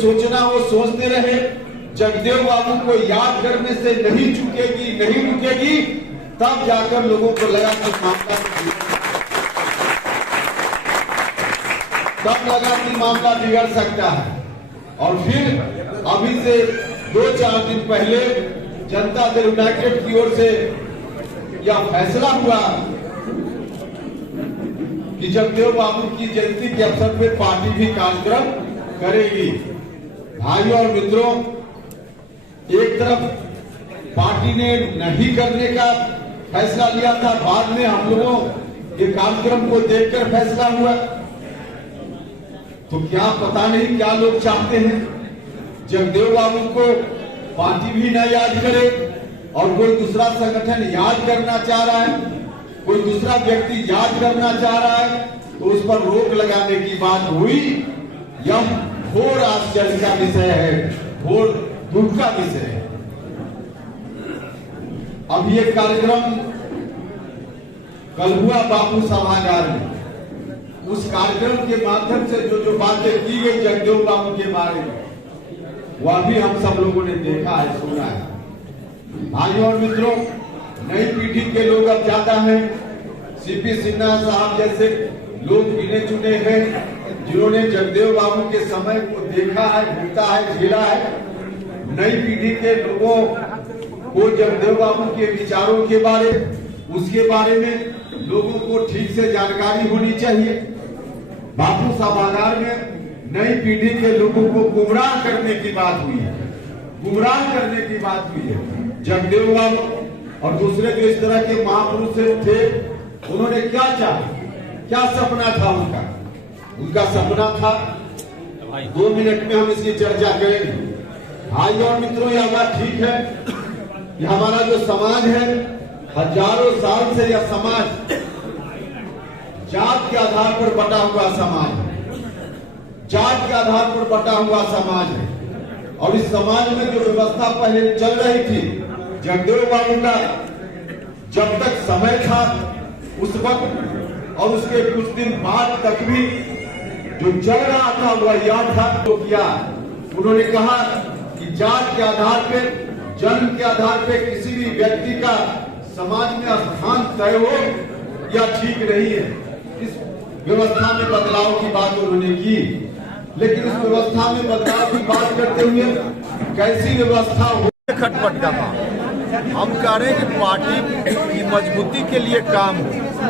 सोचना वो सोचते रहे। जगदेव बाबू को याद करने से नहीं चुकेगी, नहीं रुकेगी। तब जाकर लोगों को लगा कि मामला बिगड़ सकता है। और फिर अभी से 2-4 दिन पहले जनता दल यूनाइटेड की ओर से यह फैसला हुआ कि जगदेव बाबू की जयंती के अवसर पर पार्टी भी कार्यक्रम करेगी। भाइयों और मित्रों, एक तरफ पार्टी ने नहीं करने का फैसला लिया था, बाद में हम लोगों के कार्यक्रम को देखकर फैसला हुआ। तो क्या पता नहीं क्या लोग चाहते हैं, जगदेव बाबू को पार्टी भी न याद करे और कोई दूसरा संगठन याद करना चाह रहा है, कोई दूसरा व्यक्ति याद करना चाह रहा है, तो उस पर रोक लगाने की बात हुई। यह घोर आश्चर्य का विषय है, घोर दुख का विषय है। अब ये कार्यक्रम कल हुआ बापू सभागार में। उस कार्यक्रम के माध्यम से जो बातें की गई जगदेव बाबू के बारे में, वह भी हम सब लोगों ने देखा है, सुना है। भाइयों और मित्रों, नई पीढ़ी के लोग अब ज्यादा हैं। सीपी सिन्हा साहब जैसे लोग गिने चुने हैं जिन्होंने जगदेव बाबू के समय को देखा है, भूता है, झेला है। नई पीढ़ी के लोगों को जगदेव बाबू के विचारों के बारे, उसके बारे में लोगों को ठीक से जानकारी होनी चाहिए। बापू सभागार में नई पीढ़ी के लोगों को गुमराह करने की बात हुई है, गुमराह करने की बात हुई है। जगदेव बाबू और दूसरे जो इस तरह के महापुरुष थे, उन्होंने क्या चाहा, क्या सपना था उनका? उनका सपना था, 2 मिनट में हम इसकी चर्चा करेंगे। भाई और मित्रों, यह बात ठीक है कि हमारा जो समाज है, हजारों साल से यह समाज जात के आधार पर बटा हुआ समाज है, जात के आधार पर बटा हुआ समाज है। और इस समाज में जो व्यवस्था पहले चल रही थी, जगदेव बाबू का जब तक समय था उस वक्त और उसके कुछ दिन बाद तक भी जो चल रहा था वह यह था, तो किया उन्होंने कहा कि जात के आधार पे, जन्म के आधार पे किसी भी व्यक्ति का समाज में स्थान तय हो यह ठीक नहीं है। इस व्यवस्था में बदलाव की बात उन्होंने की, लेकिन इस व्यवस्था में बदलाव की बात करते हुए कैसी व्यवस्था हो? खटपट का काम हम कह रहे हैं कि पार्टी की मजबूती के लिए काम हो,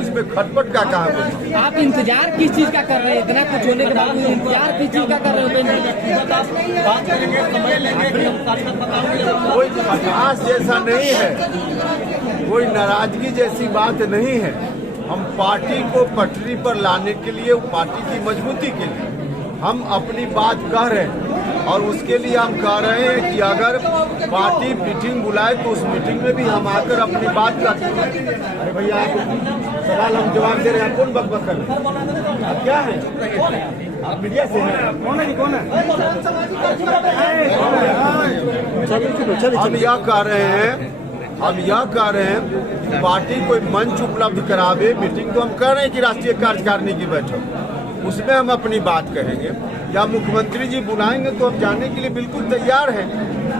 इसमें खटपट का काम है। आप इंतजार किस चीज का कर रहे हैं? इतना कुछ होने के बाद इंतजार किस चीज का कर रहे हो? कोई खास जैसा नहीं है, कोई नाराजगी जैसी बात नहीं है। हम पार्टी को पटरी पर लाने के लिए, पार्टी की मजबूती के लिए हम अपनी बात कह रहे हैं। और उसके लिए हम कह रहे हैं कि अगर पार्टी मीटिंग बुलाए तो उस मीटिंग में भी हम आकर अपनी बात कहते हैं। अरे भैया, सवाल हम जवाब दे रहे हैं, कौन बकबक कर रहे हैं? आप क्या है? आप मीडिया से हैं? कौन है? कौन है? हम यह कह रहे हैं पार्टी कोई मंच उपलब्ध करावे। मीटिंग तो हम कह रहे हैं कि राष्ट्रीय कार्यकारिणी की बैठक, उसमें हम अपनी बात कहेंगे, या मुख्यमंत्री जी बुलाएंगे तो हम जाने के लिए बिल्कुल तैयार हैं।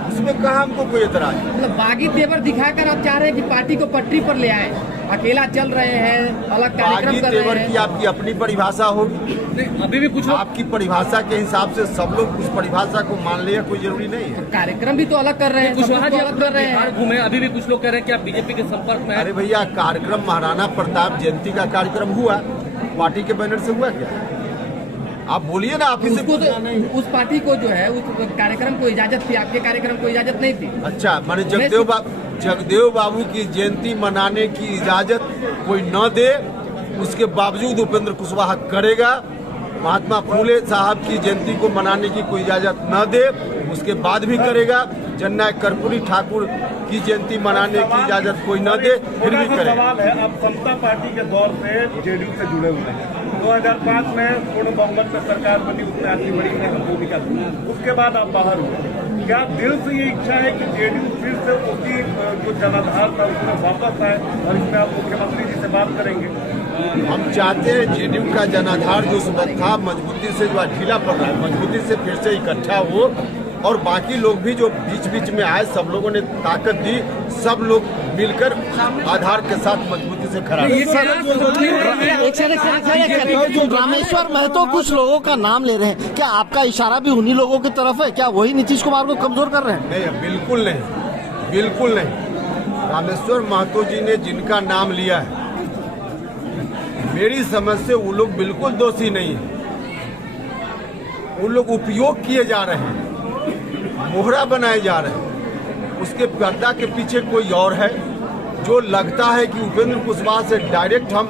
उसमें कहा हमको कोई एतराज। मतलब बागी तेवर दिखाकर आप चाह रहे हैं कि पार्टी को पटरी पर ले आए? अकेला चल रहे हैं, अलग कार्यक्रम कर रहे हैं। की आपकी अपनी परिभाषा होगी, अभी भी कुछ आपकी परिभाषा के हिसाब से सब लोग उस परिभाषा को मान लिया, कोई जरूरी नहीं है। कार्यक्रम भी तो अलग कर रहे हैं, कुशवाहा जी अलग कर रहे हैं, घूमे। अभी भी कुछ लोग कह रहे हैं कि आप बीजेपी के संपर्क में। अरे भैया, कार्यक्रम महाराणा प्रताप जयंती का कार्यक्रम हुआ, पार्टी के बैनर से हुआ क्या? आप बोलिए ना। आप उसको तो, उस पार्टी को जो है उस कार्यक्रम को इजाजत थी, आपके कार्यक्रम को इजाजत नहीं थी। अच्छा, माने जगदेव बाबू की जयंती मनाने की इजाजत कोई न दे, उसके बावजूद उपेंद्र कुशवाहा करेगा। महात्मा फूले साहब की जयंती को मनाने की कोई इजाजत न दे, उसके बाद भी करेगा। जननायक कर्पूरी ठाकुर की जयंती मनाने की इजाजत कोई न दे, फिर भी करेगा। सवाल है, अब समता पार्टी के दौर से जेडीयू से जुड़े हुए हैं। 2005 में पूर्ण बहुमत में सरकार बनी, उसमें आपकी बड़ी भूमिका थी। उसके बाद आप बाहर हुए। क्या दिल से ये इच्छा है कि जेडीयू फिर से उसी जो जनाधार था उसमें वापस आए और इसमें आप मुख्यमंत्री जी से बात करेंगे? हम चाहते हैं जेडीयू का जनाधार जो उस वक्त था मजबूती से जो ढीला पड़ रहा है मजबूती से फिर से इकट्ठा हो, और बाकी लोग भी जो बीच बीच में आए सब लोगों ने ताकत दी, सब लोग मिलकर आधार के साथ मजबूती से खड़ा रहे। रामेश्वर महतो कुछ लोगों का नाम ले रहे हैं, क्या आपका इशारा भी उन्हीं लोगों की तरफ है? क्या वही नीतीश कुमार को कमजोर कर रहे हैं? नहीं, बिल्कुल नहीं, बिल्कुल नहीं। रामेश्वर महतो जी ने जिनका नाम लिया है, मेरी समझ से वो लोग बिल्कुल दोषी नहीं है। वो लोग उपयोग किए जा रहे हैं, मोहरा बनाए जा रहे हैं, उसके पर्दा के पीछे कोई और है। जो लगता है कि उपेंद्र कुशवाहा से डायरेक्ट हम